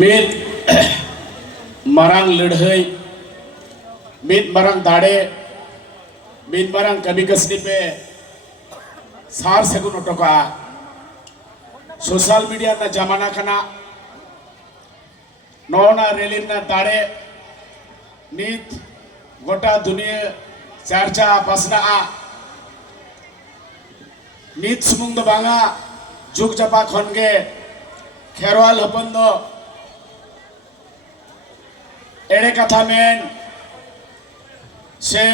ᱢᱤᱫ ᱢᱟᱨᱟᱝ ᱞᱟᱹᱲᱦᱟᱹᱭ ᱢᱤᱫ ᱢᱟᱨᱟᱝ ᱫᱟᱲᱮ ᱢᱤᱫ ᱢᱟᱨᱟᱝ ᱠᱟᱹᱢᱤ ᱠᱟᱹᱥᱱᱤ ᱯᱮ ᱥᱟᱨ ᱥᱟᱹᱜᱩᱱ ᱦᱚᱴᱚ ᱠᱟᱜᱼᱟ। सोशल मीडिया ना जमाना कना नौना रैली ना दाड़े नीत गोटा दुनिया चर्चा पसना नीत सुमुंग दो बांगा जुग जपा खनगे खेरवाल हपन दो एड़े कथा मेन से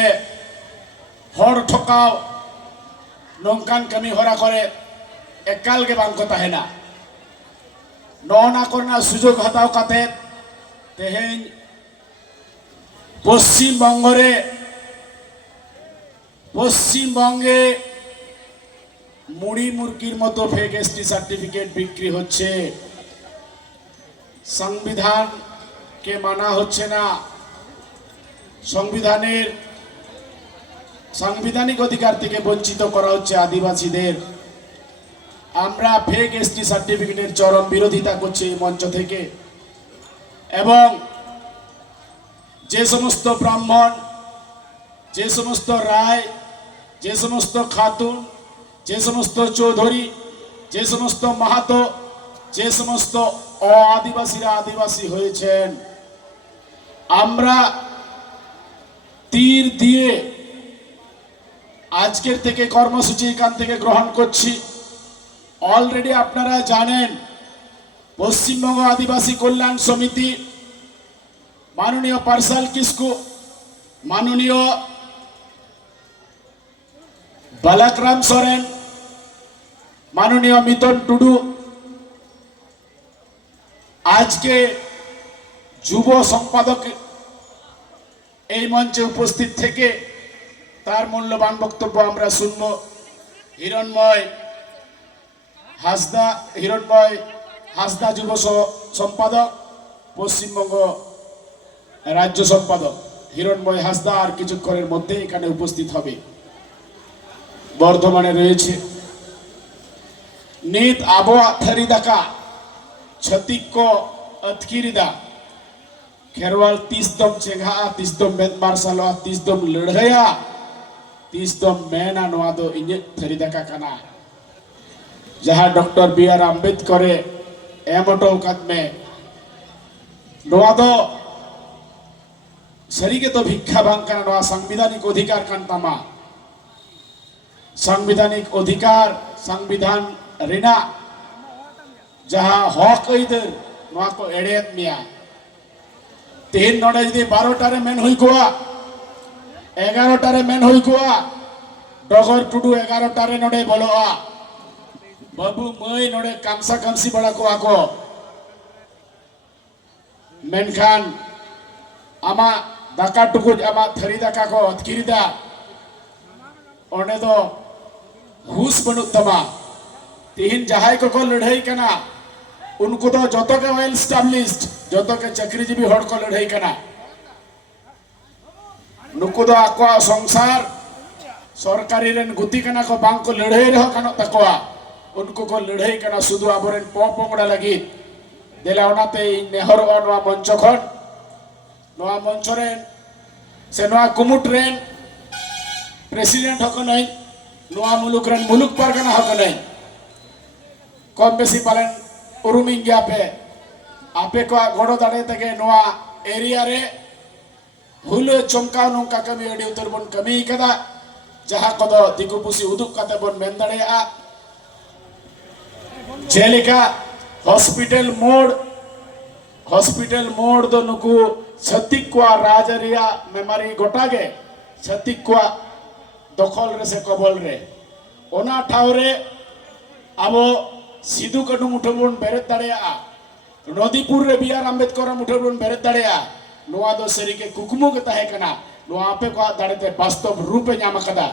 हर ठोकाव नौकान कमी होरा करे एकाल के बांग को तहेना नौना करना सुजोग हताव काते तेहेन पश्चिम बंगे मुड़ी मुर्गिर मतो फेक एसटी सार्टिफिकेट बिक्री होच्छे संविधान के माना होच्छे ना संविधानेर सांविधानिक अधिकार থেকে বঞ্চিত করা হচ্ছে আদিবাসীদের আমরা ফেক এসটি সার্টিফিকেটের চরম বিরোধিতা করছি এই মঞ্চ থেকে এবং যে সমস্ত ব্রাহ্মণ যে সমস্ত রায় যে সমস্ত খাতুন যে সমস্ত চৌধুরী যে সমস্ত মাহাতো যে সমস্ত আদিবাসীরা আদিবাসী হয়েছেন আমরা তীর দিয়ে আজকের থেকে কর্মসূচি এখান থেকে গ্রহণ করছি অলরেডি আপনারা জানেন পশ্চিমবঙ্গ আদিবাসী কল্যাণ সমিতি মাননীয় পার্সাল কিসকু মাননীয় বালাকরাম সোরেন মাননীয় মিতন টুডু আজকে যুব সম্পাদক এই মঞ্চে উপস্থিত থেকে তার মূল্যবান বক্তব্য আমরা শুনব হিরণময় হাসদা যুব সম্পাদক পশ্চিমবঙ্গ রাজ্য সম্পাদক হিরণময় হাসদা আর কিছুক্ষণের মধ্যে এখানে উপস্থিত হবে বর্ধমানে রয়েছে নিত আবহাওয়া থরিদাকা ছতিক অতকিরিদা খেরওয়াল 30 দম চেঘা 30 দম বেদ মার্শাল 30 দম লড়াইয়া 30 दम मेना नोआ दो इने थरीदाका काना जहाँ डॉक्टर बी.आर. आम्बेडकर एमटो कद में नोआ दो सरीके तो भिक्षा बांग काना नोआ संविधानिक अधिकार कांतामा संविधानिक अधिकार संविधान रिना जहाँ हक इधर नोआ को एड़ेत मिया तीन नोडे यदि 12 टारे मेन हुई कोआ 11 टारे मेन हुई कोआ डगर टुडू 11 टारे नोडे बोलोआ बाबू मई नोडे कामसा कामसी बड़ा को आको मेनखान आमा दाका टुकु आमा थरी दाका को अतकिरिदा ओने दो हुस बनु तमा तीन जहाय को लड़ाई कना उनको तो जतो के वेल एस्टैब्लिश्ड जतो के चाकरीजीवी हड़ को लड़ाई कना नुकु दो आको संसार सरकारी रेन गुती कना को बांग को लड़ाई रहो कनो तकोआ उनको को लड़ाई कना सुदु आबोरेन पोंगड़ा लगी देला ओनाते नेहर नवा मंच खन नवा मंच रेन से नवा कुमुट रेन प्रेसिडेंट हको नहीं नवा मुलुक रेन मुलुक परगना हको नहीं कम बेसी पालन उरुमिंग गया पे आपे को गोड़ो दाड़े तके नवा एरिया रे हुल चमका नौका कमी अड़ी उतर बन कमी कदा जहाँ को दो दिगुपुसी उदुक काते बन मेन दाड़ेया जेलिका हॉस्पिटल मोड़ दो नुकु छत्तीकुआ राजरिया मेमोरी गोटागे छत्तीकुआ दखल रे से कबल रे ओना ठावरे आबो सिदु कानू मुठबन बेरेत दाड़ेया नदीपुर रे बी.आर. आम्बेडकर मुठबन बेरेत दाड़ेया नोआ दो सरीके कुकुमु के ताहे कना नोआ आपे को दाड़ेते वास्तव रूप ᱧᱟᱢ akada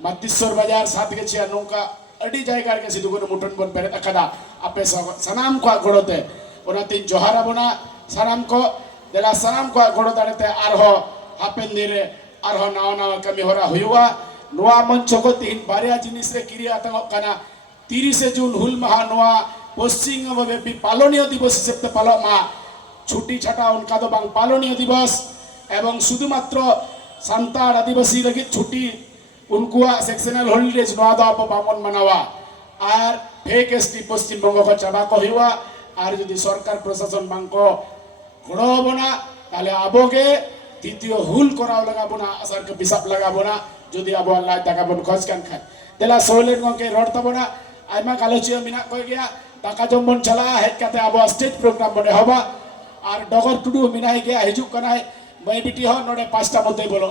मत्तीश्वर बाजार सात के छिया नौका अड़ी जायगा के सिदु को मुठन बन बेरेत akada आपे सनाम को गोड़ोते ओनाते जोहारा बना सनाम को देला सनाम को गोड़ो दाड़ेते आरहो हापेन दिरे आरहो नाव नाव कमी होरा हुआ नोआ मंच को तीन बारिया जिनिस रे किरिया तंग कना 30 जून हुल महा नोआ পশ্চিমবঙ্গে পালনীয় দিবস হিসেবে পালন মা ছুটি ছাটা উনকা দো বাং পালনীয় দিবস এবং শুধুমাত্র সান্তাড় আদিবাসী লাগি ছুটি উনকুয়া সেকশনাল হলিডেজ নোয়া দো আবো বামন মানাওয়া আর ফেক এসটি পশ্চিমবঙ্গ को চাবা को हुआ আর যদি সরকার প্রশাসন বাংক গড়ো হবো না তাহলে আবোগে দ্বিতীয় হুল করাও লাগাবো না আসারকে বিসাপ লাগাবো না যদি আবো আল্লাহ টাকা বন খরচ কান খান দেলা সোলেন গকে রড তবো না আইমা গালোচিয়া মিনা কই গিয়া টাকা জম্বন চালা হেড কাতে আবো স্টেজ প্রোগ্রাম বনে হবা আর ডগর টুডু মিনাই গিয়া হিজুক কানাই মই বিটি হ নডে 5টা মধ্যে বলো